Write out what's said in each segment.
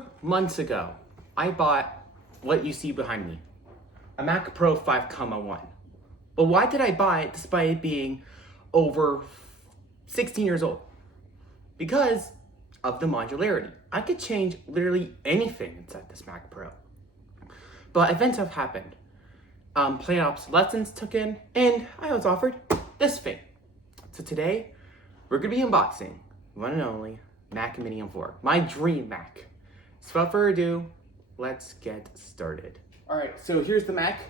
4 months ago, I bought what you see behind me, a Mac Pro 5.1. But why did I buy it despite it being over 16 years old? Because of the modularity. I could change literally anything inside this Mac Pro. But events have happened. Planned obsolescence took in, and I was offered this thing. So today, we're gonna be unboxing one and only Mac Mini M4, my dream Mac. So without further ado, let's get started. All right, so here's the Mac.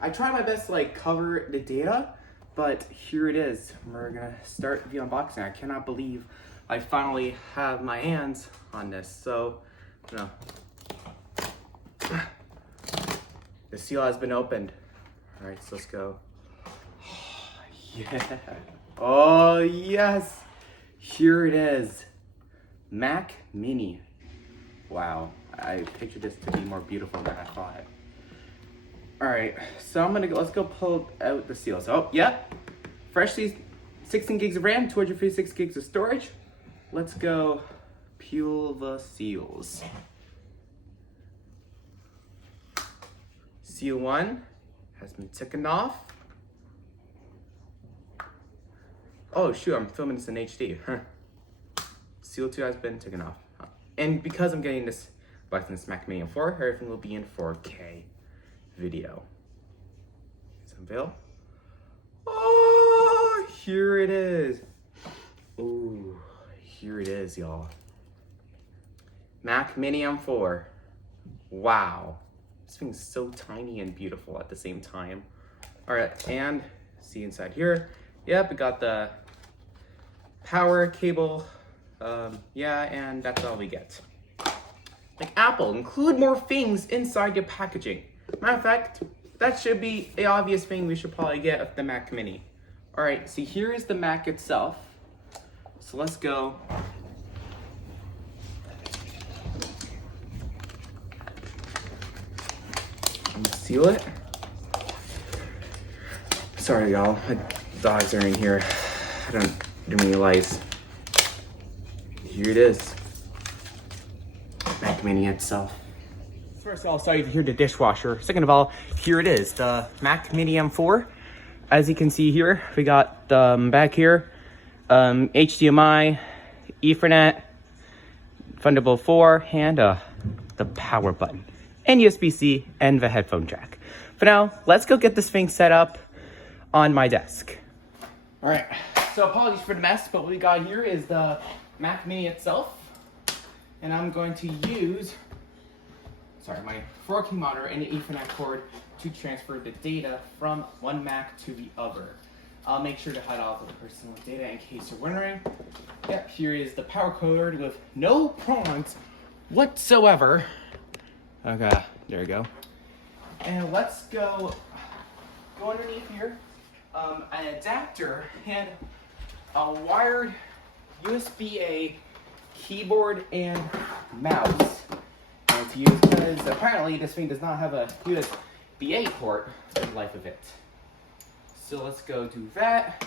I try my best to cover the data, but here it is. We're gonna start the unboxing. I cannot believe I finally have my hands on this. So, the seal has been opened. All right, so let's go. Yeah. Oh yes, here it is. Mac Mini. Wow, I pictured this to be more beautiful than I thought. All right, so let's go pull out the seal. So, yep, freshly 16 gigs of RAM, 256 gigs of storage. Let's go peel the seals. Seal 1 has been taken off. Oh shoot, I'm filming this in HD. Seal 2 has been taken off. And because I'm getting this Mac Mini M4, everything will be in 4K video. Let's unveil. Oh, here it is. Ooh, here it is, y'all. Mac Mini M4. Wow. This thing's so tiny and beautiful at the same time. All right, and see inside here. Yep, we got the power cable. Yeah, and that's all we get. Like Apple, include more things inside your packaging. Matter of fact, that should be an obvious thing we should probably get of the Mac Mini. All right, see, here is the Mac itself. So let's go. Seal it. Sorry, y'all. My dogs are in here. I don't realize. Here it is. Mac Mini itself. First of all, sorry to hear the dishwasher. Second of all, here it is, the Mac Mini M4. As you can see here, we got back here, HDMI, Ethernet, Thunderbolt 4, and the power button, and USB-C, and the headphone jack. For now, let's go get this thing set up on my desk. All right, so apologies for the mess, but what we got here is the Mac Mini itself. And I'm going to use, my 4K monitor and an Ethernet cord to transfer the data from one Mac to the other. I'll make sure to hide all the personal data in case you're wondering. Yep, here is the power cord with no prongs whatsoever. Okay, there we go. And let's go underneath here, an adapter and a wired USB-A keyboard and mouse. And to use, because apparently this thing does not have a USB-A port for the life of it. So let's go do that.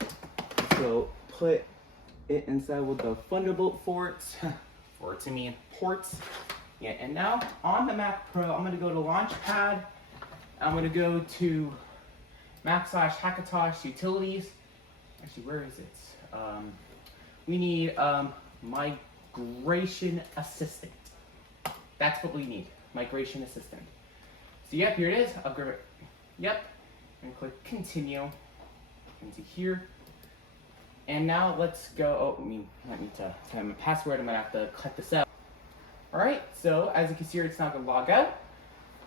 Let's go put it inside with the Thunderbolt ports. Ports. Yeah, and now on the Mac Pro, I'm gonna go to Launchpad. I'm gonna go to Mac/Hackintosh Utilities. Actually, where is it? We need Migration Assistant. That's what we need, Migration Assistant. So yep, here it is. I'll grab it. Yep, and click Continue into here. And now let's go. Oh, I need to have my password. I'm gonna have to cut this out. All right, so as you can see here, it's not gonna log out.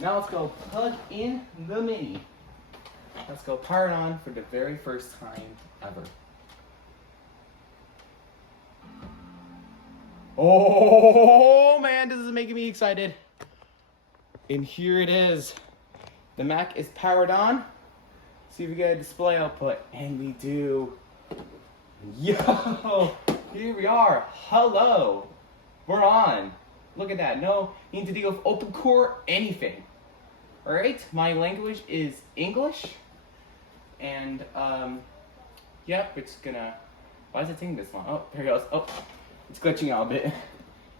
Now let's go plug in the Mini. Let's go power it on for the very first time ever. Oh man, this is making me excited. And here it is. The Mac is powered on. See if we get a display output. And we do. Yo, here we are. Hello. We're on. Look at that. No need to deal with open core, anything. All right, my language is English. And yep, it's gonna, why is it taking this long? Oh, there it goes. Oh, it's glitching out a bit.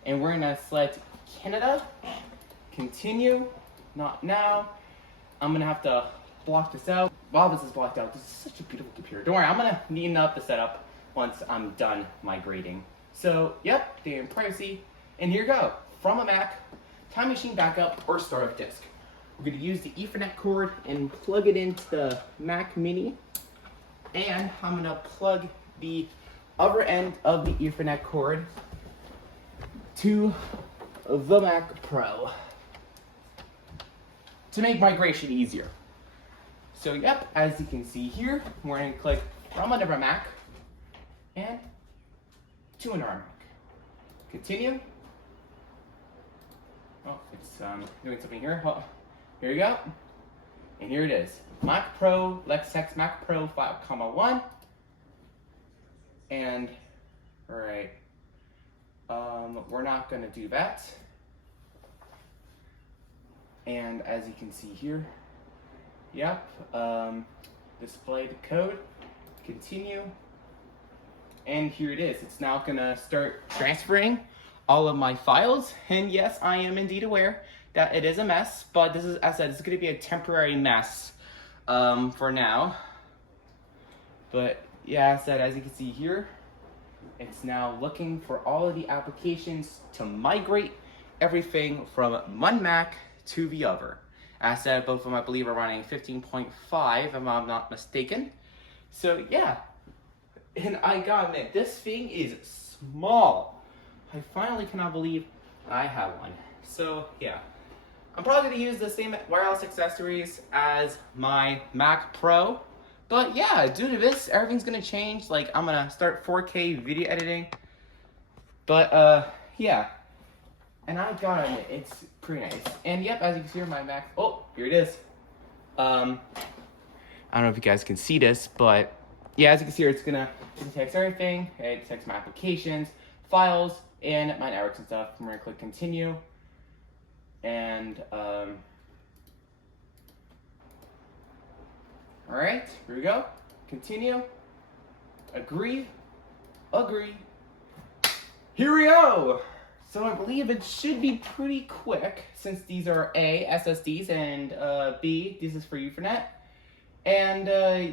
And we're gonna select Canada, continue, not now. I'm gonna have to block this out. While this is blocked out, this is such a beautiful computer. Don't worry, I'm gonna neaten up the setup once I'm done migrating. So, yep, data and privacy. And here you go, from a Mac, Time Machine backup or startup disk. We're gonna use the Ethernet cord and plug it into the Mac Mini. And I'm gonna plug the other end of the Ethernet cord to the Mac Pro to make migration easier. So yep, as you can see here, we're gonna click from another Mac and to another Mac. Continue. Oh, it's doing something here. Oh, here you go. And here it is. Mac Pro, Lextext Mac Pro 5,1. And, all right, we're not gonna do that. And as you can see here, yep, display the code, continue, and here it is. It's now gonna start transferring all of my files, and yes, I am indeed aware that it is a mess, but this is, as I said, this is gonna be a temporary mess for now. But yeah, as I said, as you can see here, it's now looking for all of the applications to migrate everything from one Mac to the other. As I said, both of them, I believe, are running 15.5, if I'm not mistaken. So yeah, and I gotta admit, this thing is small. I finally cannot believe I have one. So yeah, I'm probably gonna use the same wireless accessories as my Mac Pro. But yeah, due to this, everything's gonna change. Like, I'm gonna start 4K video editing. But yeah. And I gotta admit, it's pretty nice. And yep, as you can see here, my Mac, oh, here it is. I don't know if you guys can see this, but yeah, as you can see here, it's gonna detect everything. It detects my applications, files, and my networks and stuff. I'm gonna click continue. And all right, here we go. Continue. Agree. Agree. Here we go. So I believe it should be pretty quick since these are A, SSDs, and B, this is for Ethernet. And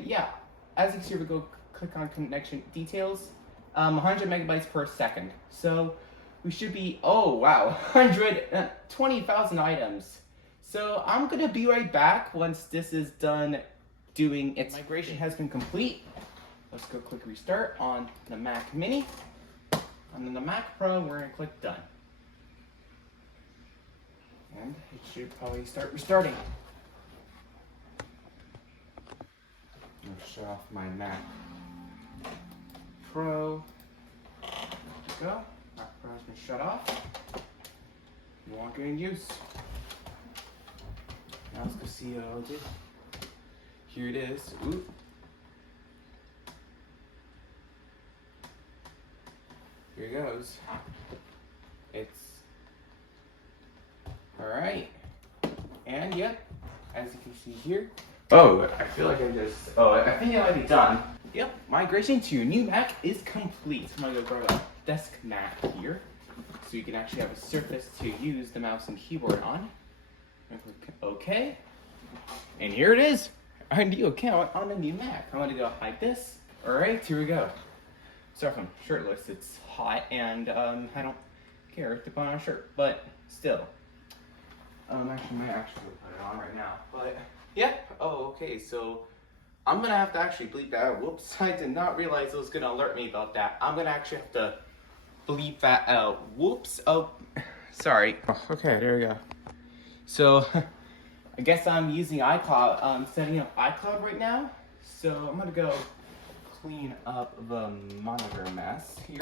yeah, as you can see, we go click on connection details, 100 megabytes per second. So we should be, oh wow, 120,000 items. So I'm gonna be right back once this is done doing its migration has been complete. Let's go click restart on the Mac Mini. And then the Mac Pro, we're gonna click done. And it should probably start restarting. I'm gonna shut off my Mac Pro. There we go. Mac Pro has been shut off. No longer in use. Now let's go see what I'll do. Here it is. Ooh. Here it goes. It's all right. And yep, as you can see here. Oh, I feel like I think it might be done. Yep, migration to your new Mac is complete. I'm gonna go grab a desk Mac here, so you can actually have a surface to use the mouse and keyboard on. And click OK. And here it is. Our new account on the new Mac. I'm gonna go hide this. All right, here we go. Sorry if I'm shirtless, it's hot, and I don't care to put on a shirt, but still. Actually, I might actually put it on right now, but yeah. Oh, okay, so I'm gonna have to actually bleep that out. Whoops, I did not realize it was gonna alert me about that. I'm gonna actually have to bleep that out. Whoops, oh, sorry. Oh, okay, there we go. So, I guess I'm using iCloud, setting up iCloud right now. So I'm gonna go clean up the monitor mess here.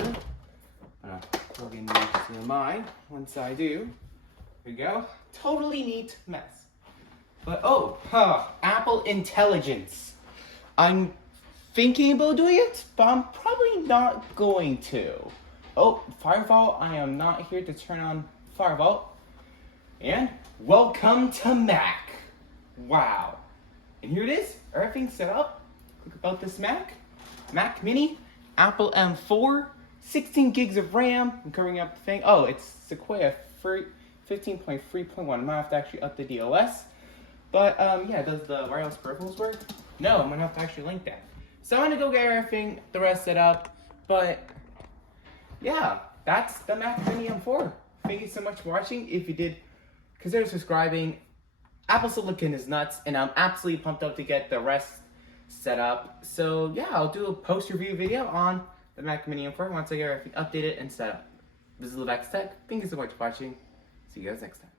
I'm gonna plug in the HDMI. Once I do, here we go. Totally neat mess. But Apple Intelligence. I'm thinking about doing it, but I'm probably not going to. Oh, Firewall, I am not here to turn on Firewall. And welcome to Mac. Wow. And here it is, everything's set up. Click about this Mac. Mac Mini, Apple M4, 16 gigs of RAM. I'm covering up the thing. Oh, it's Sequoia 15.3.1. I might have to actually update the OS. But yeah, does the wireless peripherals work? No, I'm gonna have to actually link that. So I'm gonna go get everything, the rest set up. But yeah, that's the Mac Mini M4. Thank you so much for watching. If you did, consider subscribing. Apple Silicon is nuts, and I'm absolutely pumped up to get the rest set up. So yeah, I'll do a post-review video on the Mac Mini M4 once I get everything updated and set up. This is Levax Tech. Thank you so much for watching. See you guys next time.